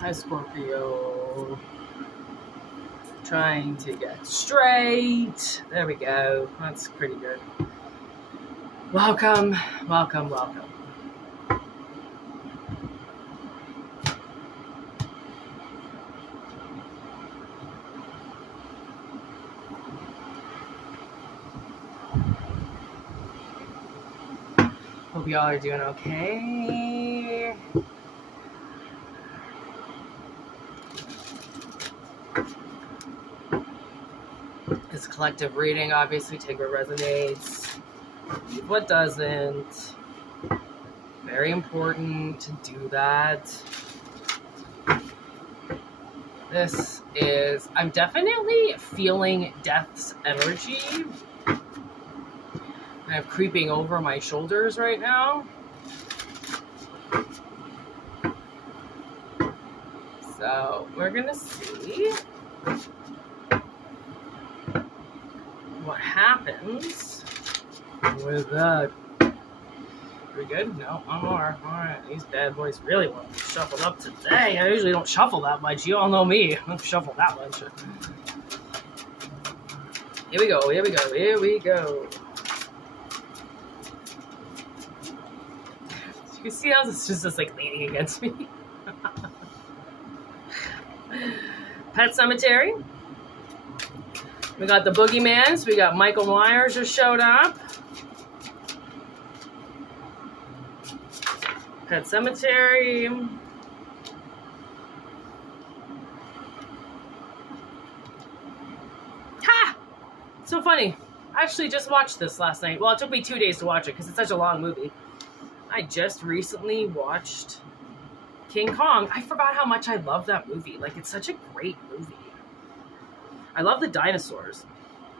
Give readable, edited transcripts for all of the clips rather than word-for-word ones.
Hi, Scorpio. Trying to get straight. There we go. That's pretty good. Welcome, welcome, welcome. Hope y'all are doing okay. This collective reading, obviously, take what resonates, leave what doesn't. Very important to do that. This is, I'm definitely feeling death's energy kind of creeping over my shoulders right now. So we're gonna see what happens with that. We good? No, one more. Alright, these bad boys really want to shuffle up today. I usually don't shuffle that much. You all know me. I don't shuffle that much. Here we go, here we go, here we go. You can see how this is just like leaning against me. Pet Cemetery. We got the Boogeymans. We got Michael Myers just showed up. Pet Cemetery. Ha! So funny. I actually just watched this last night. Well, it took me 2 days to watch it because it's such a long movie. I just recently watched King Kong. I forgot how much I love that movie. Like, it's such a great movie. I love the dinosaurs.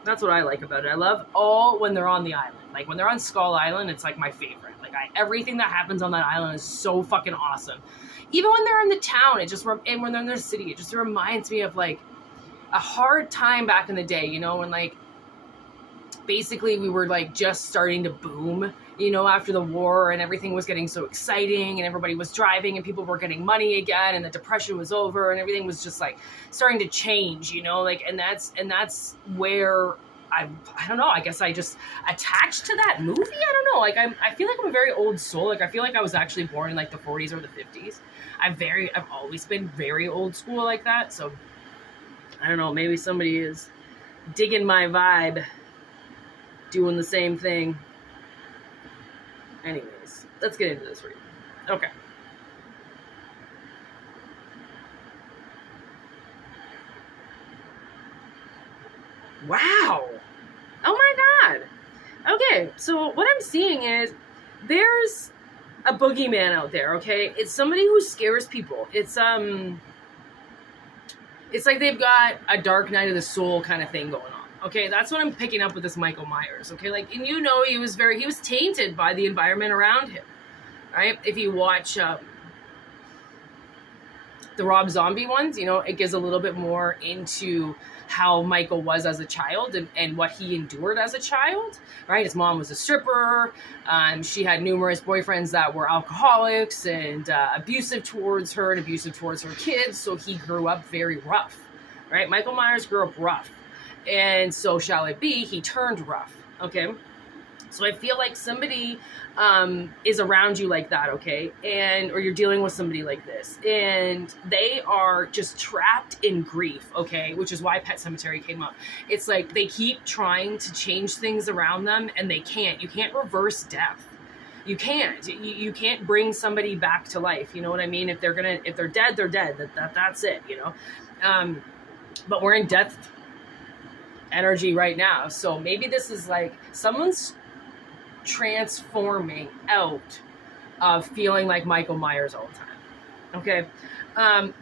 That's what I like about it. I love all when they're on the island. Like, when they're on Skull Island, it's like my favorite. Like, everything that happens on that island is so fucking awesome. Even when they're in the town, and when they're in their city, it just reminds me of, like, a hard time back in the day, you know, when, like, basically we were, like, just starting to boom, you know, after the war, and everything was getting so exciting, and everybody was driving, and people were getting money again, and the depression was over, and everything was just, like, starting to change, you know, like, and that's where I don't know, I guess I just attached to that movie. I don't know, like, I feel like I'm a very old soul. Like, I feel like I was actually born in, like, the 40s or the 50s. I've always been very old school like that, so I don't know, maybe somebody is digging my vibe, doing the same thing. Anyways, let's get into this reading. Okay. Wow. Oh my God. Okay, so what I'm seeing is there's a boogeyman out there, okay? It's somebody who scares people. It's like they've got a dark night of the soul kind of thing going on. Okay, that's what I'm picking up with this Michael Myers. Okay, like, and you know, he was tainted by the environment around him, right? If you watch the Rob Zombie ones, you know, it gives a little bit more into how Michael was as a child and what he endured as a child, right? His mom was a stripper. She had numerous boyfriends that were alcoholics and abusive towards her and abusive towards her kids. So he grew up very rough, right? Michael Myers grew up rough. And so shall it be, he turned rough, okay? So I feel like somebody is around you like that, okay? Or you're dealing with somebody like this, and they are just trapped in grief, okay? Which is why Pet Cemetery came up. It's like they keep trying to change things around them, and they can't. You can't reverse death. You can't. You can't bring somebody back to life. You know what I mean? If they're dead, they're dead. That's it, you know? But we're in death energy right now. So maybe this is like someone's transforming out of feeling like Michael Myers all the time. Okay.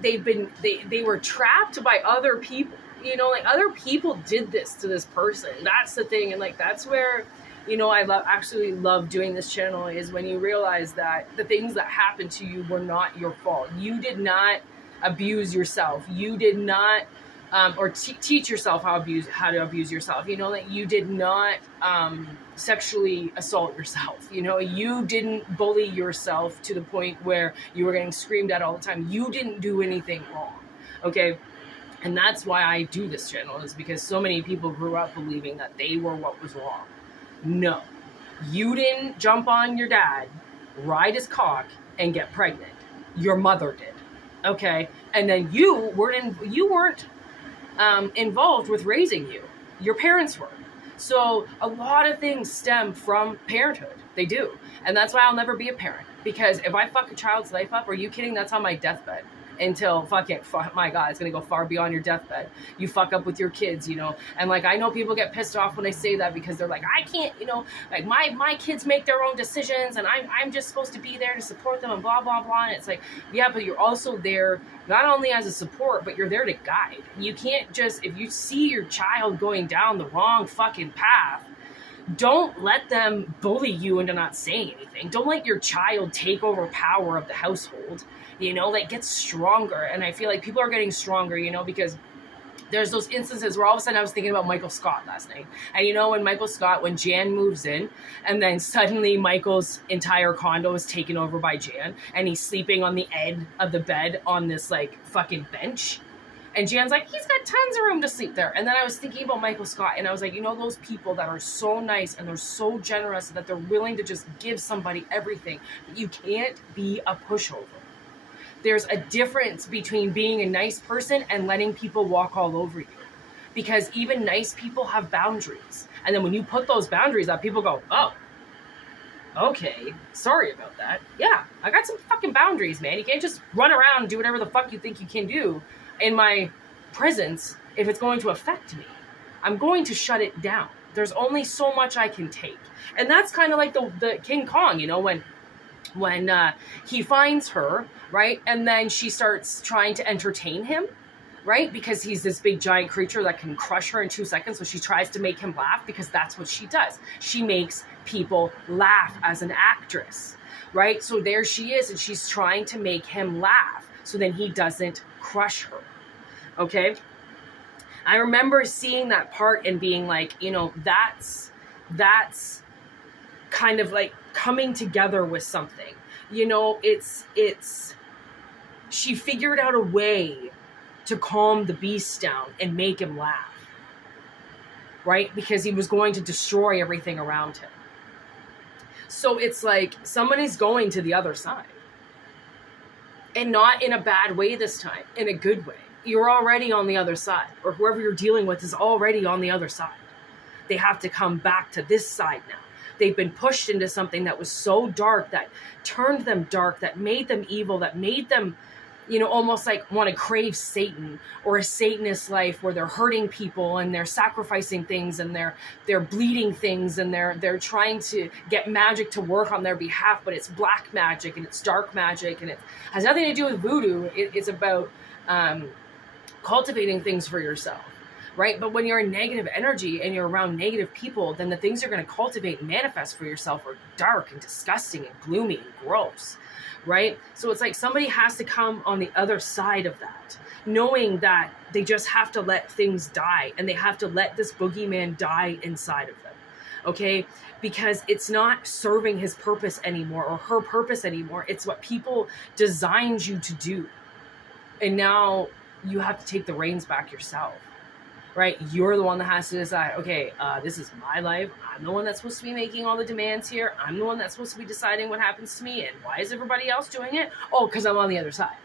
They were trapped by other people, you know, like other people did this to this person. That's the thing. And like, that's where, you know, I actually love doing this channel, is when you realize that the things that happened to you were not your fault. You did not abuse yourself. You did not or teach yourself how to abuse yourself. You know, that you did not sexually assault yourself. You know, you didn't bully yourself to the point where you were getting screamed at all the time. You didn't do anything wrong. Okay. And that's why I do this channel, is because so many people grew up believing that they were what was wrong. No, you didn't jump on your dad, ride his cock, and get pregnant. Your mother did. Okay. And then you weren't involved with raising you. Your parents were. So a lot of things stem from parenthood. They do. And that's why I'll never be a parent. Because if I fuck a child's life up, are you kidding? That's on my deathbed. Until my God, it's going to go far beyond your deathbed. You fuck up with your kids, you know. And like, I know people get pissed off when I say that, because they're like, I can't, you know, like my kids make their own decisions and I'm just supposed to be there to support them and blah, blah, blah. And it's like, yeah, but you're also there not only as a support, but you're there to guide. You can't just, if you see your child going down the wrong fucking path, don't let them bully you into not saying anything. Don't let your child take over power of the household. You know, like, get stronger. And I feel like people are getting stronger, you know, because there's those instances where all of a sudden I was thinking about Michael Scott last night. And you know, when Jan moves in, and then suddenly Michael's entire condo is taken over by Jan, and he's sleeping on the edge of the bed on this like fucking bench. And Jan's like, he's got tons of room to sleep there. And then I was thinking about Michael Scott, and I was like, you know, those people that are so nice and they're so generous that they're willing to just give somebody everything. You can't be a pushover. There's a difference between being a nice person and letting people walk all over you. Because even nice people have boundaries. And then when you put those boundaries up, people go, oh, okay, sorry about that. Yeah, I got some fucking boundaries, man. You can't just run around and do whatever the fuck you think you can do in my presence if it's going to affect me. I'm going to shut it down. There's only so much I can take. And that's kind of like the King Kong, you know, when he finds her, right? And then she starts trying to entertain him, right? Because he's this big giant creature that can crush her in 2 seconds. So she tries to make him laugh, because that's what she does. She makes people laugh as an actress, right? So there she is, and she's trying to make him laugh so then he doesn't crush her. Okay? I remember seeing that part and being like, you know, that's kind of like coming together with something. You know, she figured out a way to calm the beast down and make him laugh, right? Because he was going to destroy everything around him. So it's like somebody's going to the other side, and not in a bad way this time, in a good way. You're already on the other side, or whoever you're dealing with is already on the other side. They have to come back to this side now. They've been pushed into something that was so dark, that turned them dark, that made them evil, that made them, you know, almost like want to crave Satan, or a Satanist life where they're hurting people and they're sacrificing things and they're bleeding things, and they're trying to get magic to work on their behalf, but it's black magic and it's dark magic, and it has nothing to do with voodoo. It's about cultivating things for yourself. Right? But when you're in negative energy and you're around negative people, then the things you're going to cultivate and manifest for yourself are dark and disgusting and gloomy and gross. Right? So it's like somebody has to come on the other side of that, knowing that they just have to let things die, and they have to let this boogeyman die inside of them. Okay? Because it's not serving his purpose anymore, or her purpose anymore. It's what people designed you to do. And now you have to take the reins back yourself. Right? You're the one that has to decide, okay, this is my life. I'm the one that's supposed to be making all the demands here. I'm the one that's supposed to be deciding what happens to me. And why is everybody else doing it? Oh, because I'm on the other side.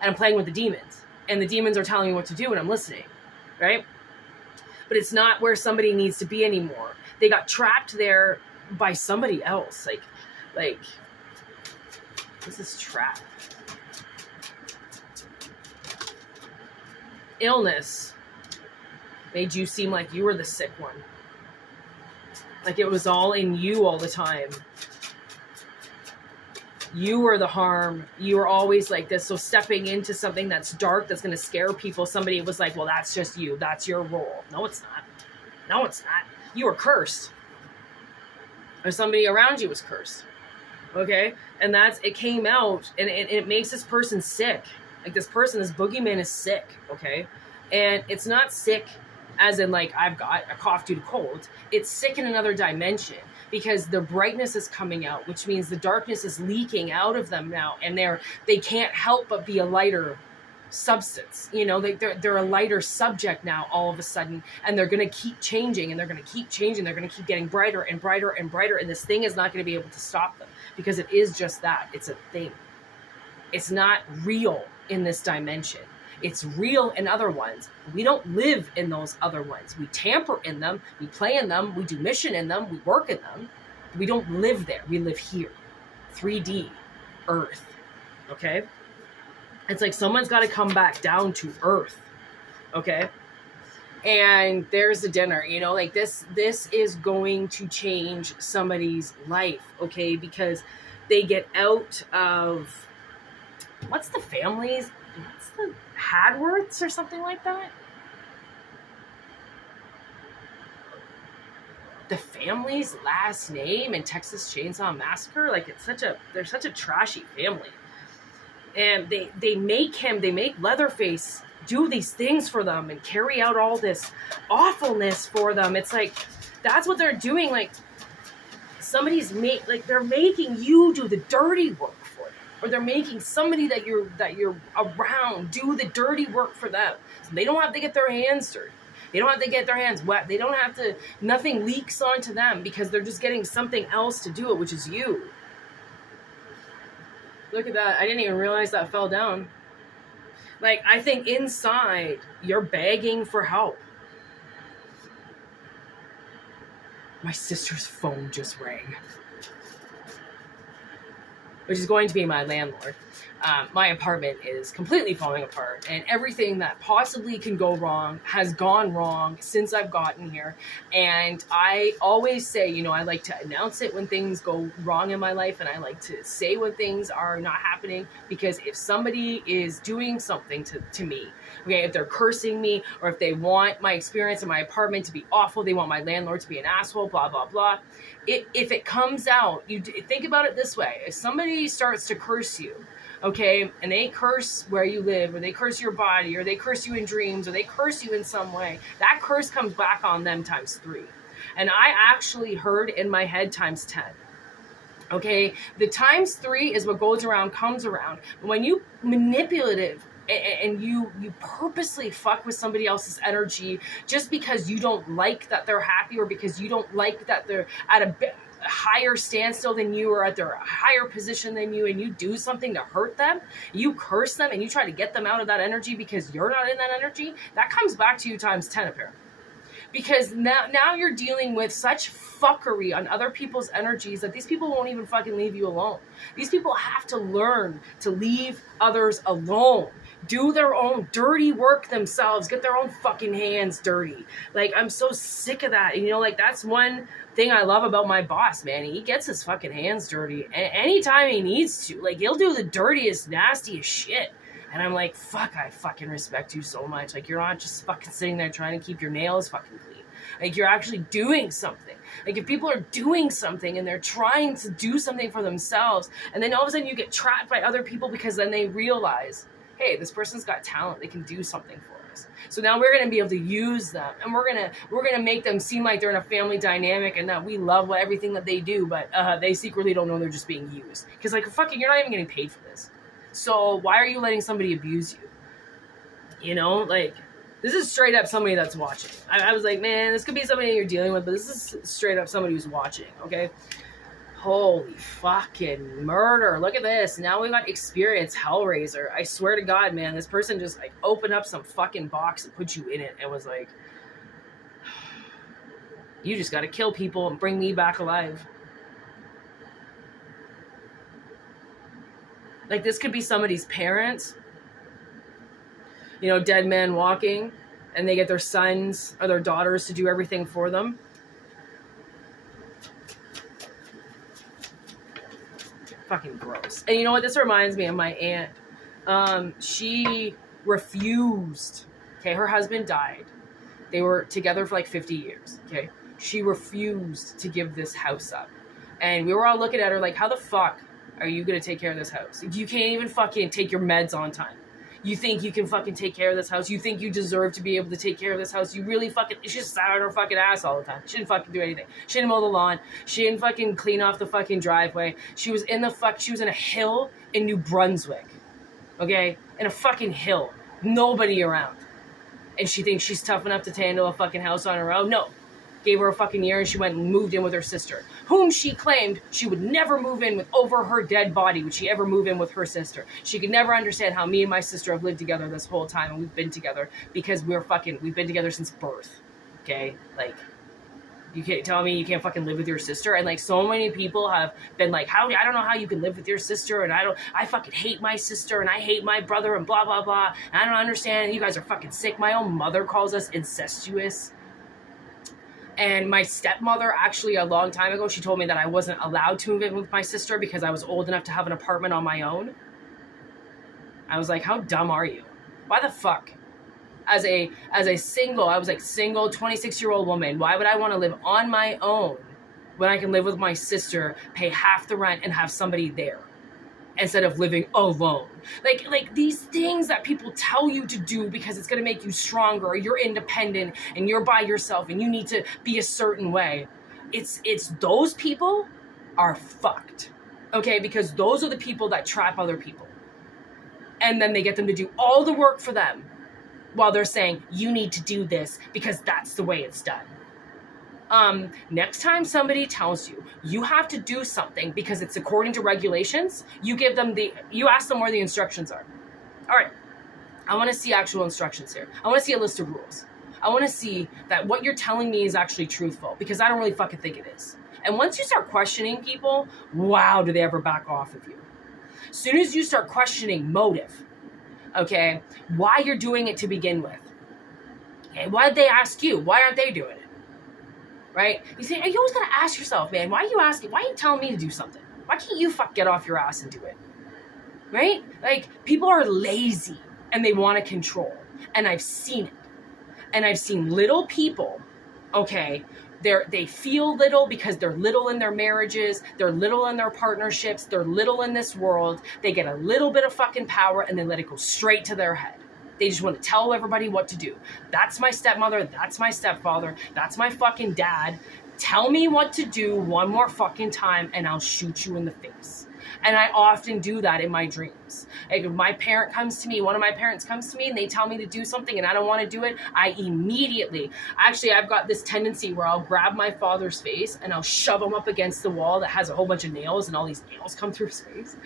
And I'm playing with the demons. And the demons are telling me what to do, and I'm listening. Right? But it's not where somebody needs to be anymore. They got trapped there by somebody else. Like, this is trap. Illness made you seem like you were the sick one. Like it was all in you all the time. You were the harm. You were always like this. So stepping into something that's dark, that's going to scare people, somebody was like, well, that's just you. That's your role. No, it's not. No, it's not. You were cursed. Or somebody around you was cursed. Okay? And it came out, and it makes this person sick. Like this boogeyman is sick. Okay? And it's not sick as in like I've got a cough due to cold. It's sick in another dimension because the brightness is coming out, which means the darkness is leaking out of them now, and they can't help but be a lighter substance. You know, they're a lighter subject now all of a sudden, and they're going to keep changing, and they're going to keep changing. They're going to keep getting brighter and brighter and brighter, and this thing is not going to be able to stop them because it is just that. It's a thing. It's not real in this dimension. It's real in other ones. We don't live in those other ones. We tamper in them. We play in them. We do mission in them. We work in them. We don't live there. We live here. 3D, Earth. Okay? It's like someone's got to come back down to Earth. Okay? And there's the dinner. You know, like this is going to change somebody's life. Okay? Because they get out of... What's the families? What's the Hadworths or something like that? The family's last name in Texas Chainsaw Massacre, like they're such a trashy family. And they make Leatherface do these things for them and carry out all this awfulness for them. It's like that's what they're doing. Like they're making you do the dirty work. Or they're making somebody that you're around do the dirty work for them. So they don't have to get their hands dirty. They don't have to get their hands wet. They don't have to, nothing leaks onto them because they're just getting something else to do it, which is you. Look at that. I didn't even realize that fell down. Like, I think inside, you're begging for help. My sister's phone just rang. Which is going to be my landlord. My apartment is completely falling apart, and everything that possibly can go wrong has gone wrong since I've gotten here. And I always say, you know, I like to announce it when things go wrong in my life, and I like to say when things are not happening, because if somebody is doing something to me, okay, if they're cursing me, or if they want my experience in my apartment to be awful, they want my landlord to be an asshole, blah, blah, blah. If it comes out, you think about it this way. If somebody starts to curse you, okay, and they curse where you live, or they curse your body, or they curse you in dreams, or they curse you in some way, that curse comes back on them times 3. And I actually heard in my head times 10. Okay, the times 3 is what goes around comes around. When you manipulative and you purposely fuck with somebody else's energy just because you don't like that they're happy, or because you don't like that they're at a higher standstill than you, or at their higher position than you, and you do something to hurt them, you curse them, and you try to get them out of that energy because you're not in that energy, that comes back to you times 10 apparently. Because now you're dealing with such fuckery on other people's energies that these people won't even fucking leave you alone. These people have to learn to leave others alone. Do their own dirty work themselves. Get their own fucking hands dirty. Like, I'm so sick of that. And, you know, like, that's one thing I love about my boss, man. He gets his fucking hands dirty. And anytime he needs to. Like, he'll do the dirtiest, nastiest shit. And I'm like, fuck, I fucking respect you so much. Like, you're not just fucking sitting there trying to keep your nails fucking clean. Like, you're actually doing something. Like, if people are doing something and they're trying to do something for themselves, and then all of a sudden you get trapped by other people because then they realize, hey, this person's got talent. They can do something for us. So now we're going to be able to use them, and we're going to make them seem like they're in a family dynamic and that we love everything that they do, but they secretly don't know they're just being used. Because, like, fucking, you're not even getting paid for this. So why are you letting somebody abuse you? You know, like, this is straight up somebody that's watching. I was like, man, this could be somebody you're dealing with, but this is straight up somebody who's watching, okay? Holy fucking murder. Look at this. Now we got Experience Hellraiser. I swear to God, man, this person just, like, opened up some fucking box and put you in it and was like, you just gotta kill people and bring me back alive. Like, this could be somebody's parents, you know, dead man walking, and they get their sons or their daughters to do everything for them. Fucking gross. And you know what? This reminds me of my aunt. She refused. Okay, her husband died. They were together for like 50 years. Okay, she refused to give this house up. And we were all looking at her like, how the fuck are you going to take care of this house? You can't even fucking take your meds on time. You think you can fucking take care of this house? You think you deserve to be able to take care of this house? You really fucking... She just sat on her fucking ass all the time. She didn't fucking do anything. She didn't mow the lawn. She didn't fucking clean off the fucking driveway. She was in a hill in New Brunswick. Okay? In a fucking hill. Nobody around. And she thinks she's tough enough to handle a fucking house on her own? No. Gave her a fucking year and she went and moved in with her sister, whom she claimed she would never move in with over her dead body. Would she ever move in with her sister? She could never understand how me and my sister have lived together this whole time, and we've been together because we've been together since birth. Okay? Like, you can't tell me you can't fucking live with your sister. And like, so many people have been like, I don't know how you can live with your sister, and I fucking hate my sister, and I hate my brother, and blah, blah, blah. And I don't understand. You guys are fucking sick. My own mother calls us incestuous. And my stepmother, actually, a long time ago, she told me that I wasn't allowed to move in with my sister because I was old enough to have an apartment on my own. I was like, how dumb are you? Why the fuck? As a single, I was like, single, 26-year-old woman, why would I want to live on my own when I can live with my sister, pay half the rent, and have somebody there, instead of living alone? Like these things that people tell you to do because it's going to make you stronger, or you're independent and you're by yourself and you need to be a certain way. It's those people are fucked. Okay? Because those are the people that trap other people. And then they get them to do all the work for them while they're saying, you need to do this because that's the way it's done. Next time somebody tells you you have to do something because it's according to regulations, you ask them where the instructions are. All right, I want to see actual instructions here. I want to see a list of rules. I want to see that what you're telling me is actually truthful, because I don't really fucking think it is. And once you start questioning people, wow, do they ever back off of you? As soon as you start questioning motive, okay, why you're doing it to begin with. Okay, why did they ask you? Why aren't they doing it? Right? You always gotta ask yourself, man, why are you asking? Why are you telling me to do something? Why can't you get off your ass and do it? Right? Like, people are lazy and they want to control. And I've seen it. And I've seen little people, okay, they feel little because they're little in their marriages, they're little in their partnerships, they're little in this world. They get a little bit of fucking power and they let it go straight to their head. They just want to tell everybody what to do. That's my stepmother. That's my stepfather. That's my fucking dad. Tell me what to do one more fucking time and I'll shoot you in the face. And I often do that in my dreams. Like, if my parent comes to me, one of my parents comes to me and they tell me to do something and I don't want to do it, I immediately, actually, I've got this tendency where I'll grab my father's face and I'll shove him up against the wall that has a whole bunch of nails, and all these nails come through his face.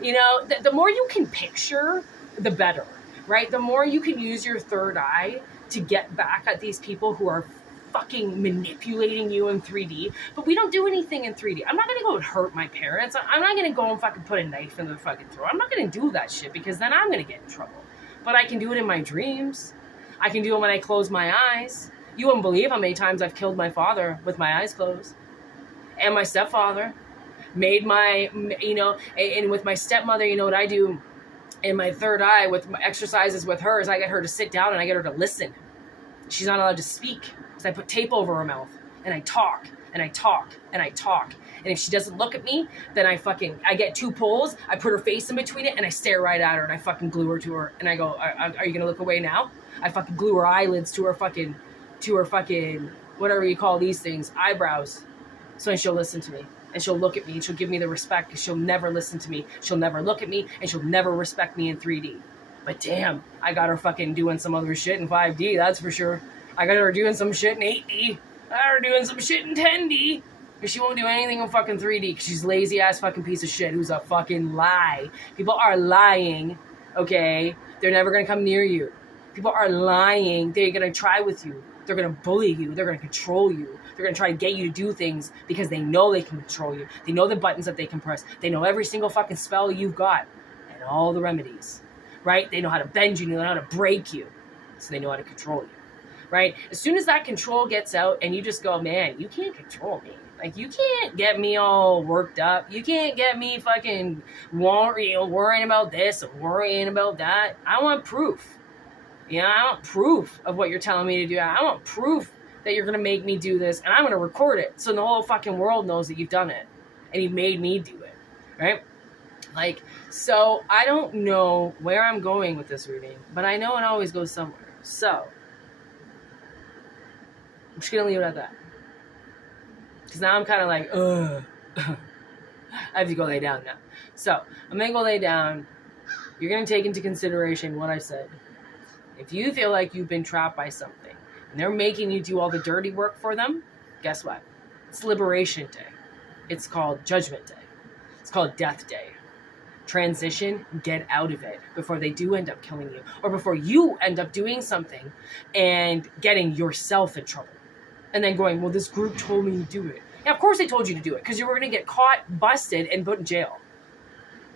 You know, the more you can picture, the better. Right? The more you can use your third eye to get back at these people who are fucking manipulating you in 3D. But we don't do anything in 3D. I'm not going to go and hurt my parents. I'm not going to go and fucking put a knife in their fucking throat. I'm not going to do that shit, because then I'm going to get in trouble. But I can do it in my dreams. I can do it when I close my eyes. You wouldn't believe how many times I've killed my father with my eyes closed. And my stepfather. Made my, you know, and with my stepmother, you know what I do? In my third eye, with my exercises with her, is I get her to sit down and I get her to listen. She's not allowed to speak, so I put tape over her mouth and I talk and I talk and I talk. And if she doesn't look at me, then I get two poles, I put her face in between it and I stare right at her and I fucking glue her to her and I go, are you gonna look away now? I fucking glue her eyelids to her fucking, whatever you call these things, eyebrows. So she'll listen to me. And she'll look at me and she'll give me the respect, because she'll never listen to me. She'll never look at me and she'll never respect me in 3D. But damn, I got her fucking doing some other shit in 5D, that's for sure. I got her doing some shit in 8D. I got her doing some shit in 10D. But she won't do anything in fucking 3D because she's lazy ass fucking piece of shit who's a fucking lie. People are lying, okay? They're never gonna come near you. People are lying. They're gonna try with you. They're gonna bully you. They're gonna control you. They're going to try to get you to do things because they know they can control you. They know the buttons that they can press. They know every single fucking spell you've got and all the remedies, right? They know how to bend you. They know how to break you. So they know how to control you, right? As soon as that control gets out and you just go, man, you can't control me. Like, you can't get me all worked up. You can't get me fucking worrying about this and worrying about that. I want proof. You know, I want proof of what you're telling me to do. I want proof that you're going to make me do this, and I'm going to record it so the whole fucking world knows that you've done it and you made me do it, right? Like, so I don't know where I'm going with this reading, but I know it always goes somewhere. So I'm just going to leave it at that. Because now I'm kind of like, ugh. I have to go lay down now. So I'm going to go lay down. You're going to take into consideration what I said. If you feel like you've been trapped by something and they're making you do all the dirty work for them, guess what? It's Liberation Day. It's called Judgment Day. It's called Death Day. Transition, get out of it before they do end up killing you, or before you end up doing something and getting yourself in trouble. And then going, well, this group told me to do it. Yeah, of course they told you to do it, because you were going to get caught, busted, and put in jail.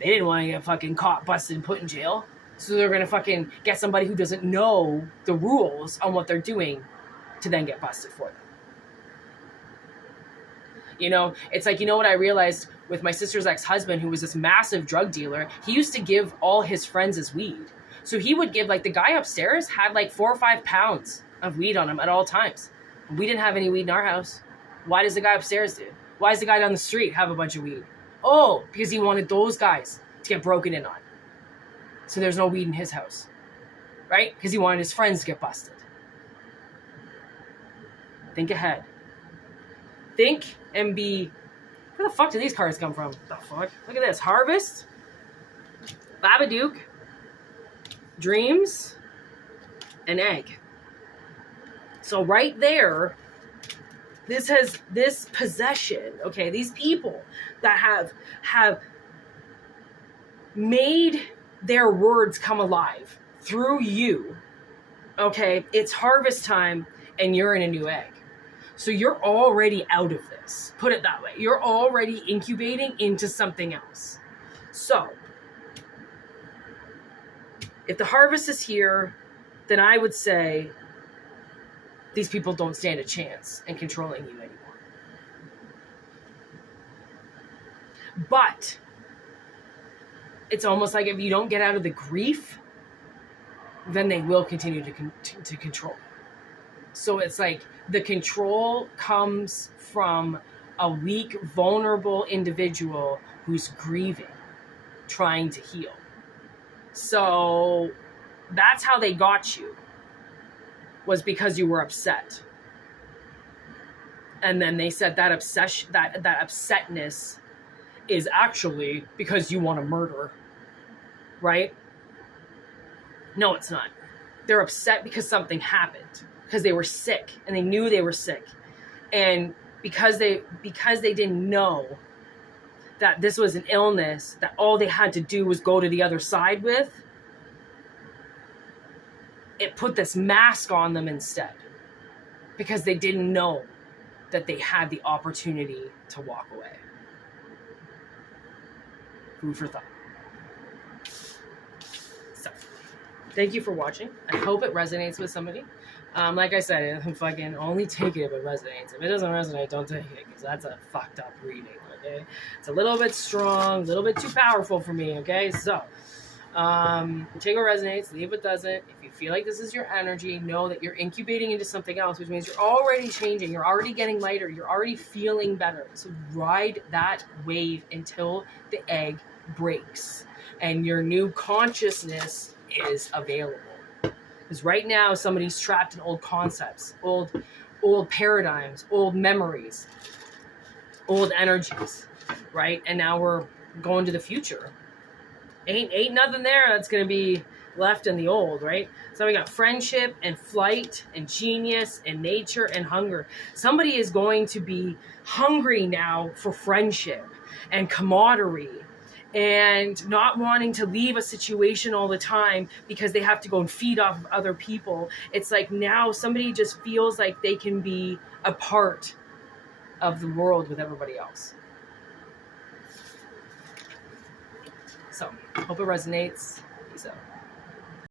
They didn't want to get fucking caught, busted, and put in jail. So they're going to fucking get somebody who doesn't know the rules on what they're doing to then get busted for them. You know, it's like, you know what I realized with my sister's ex-husband, who was this massive drug dealer? He used to give all his friends his weed. So he would give, like, the guy upstairs had like 4 or 5 pounds of weed on him at all times. We didn't have any weed in our house. Why does the guy upstairs do? Why does the guy down the street have a bunch of weed? Oh, because he wanted those guys to get broken in on. So there's no weed in his house. Right? Because he wanted his friends to get busted. Think ahead. Think and be... Where the fuck did these cards come from? The fuck? Look at this. Harvest. Babadook. Dreams. And egg. So right there, this possession, okay, these people that have made their words come alive through you, okay, it's harvest time and you're in a new egg. So you're already out of this. Put it that way. You're already incubating into something else. So if the harvest is here, then I would say these people don't stand a chance in controlling you anymore. But it's almost like if you don't get out of the grief, then they will continue to control. So it's like the control comes from a weak, vulnerable individual who's grieving, trying to heal. So that's how they got you, was because you were upset. And then they said that obsession, that upsetness is actually because you want to murder, right? No, it's not. They're upset because something happened, because they were sick and they knew they were sick. And because they didn't know that this was an illness that all they had to do was go to the other side with, it put this mask on them instead, because they didn't know that they had the opportunity to walk away. Food for thought. So, thank you for watching. I hope it resonates with somebody. Like I said, I'm fucking only take it if it resonates. If it doesn't resonate, don't take it, because that's a fucked up reading, okay? It's a little bit strong, a little bit too powerful for me, okay? So, take what resonates, leave what doesn't. If you feel like this is your energy, know that you're incubating into something else, which means you're already changing, you're already getting lighter, you're already feeling better. So ride that wave until the egg breaks and your new consciousness is available. Because right now somebody's trapped in old concepts, old paradigms, old memories, old energies, right? And now we're going to the future. Ain't nothing there that's going to be left in the old, right? So we got friendship and flight and genius and nature and hunger. Somebody is going to be hungry now for friendship and camaraderie and not wanting to leave a situation all the time because they have to go and feed off of other people. It's like now somebody just feels like they can be a part of the world with everybody else. So, hope it resonates. Peace out.